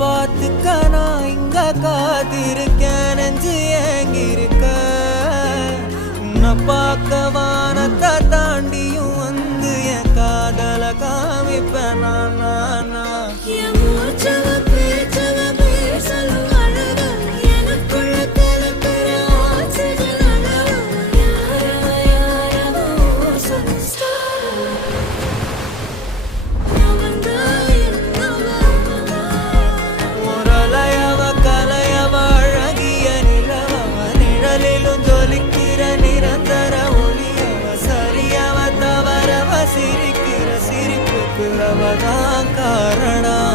பார்த்துக்க நான் இங்க காத்திருக்கேன் நெஞ்சு ஏங்கிருக்க உன்னை பார்க்க வானத்தை தாண்டியும் வந்து என் காதல காமிப்பேன் நான் சிரிக்கிற சிரிப்புக்கு அவதான் காரணம்.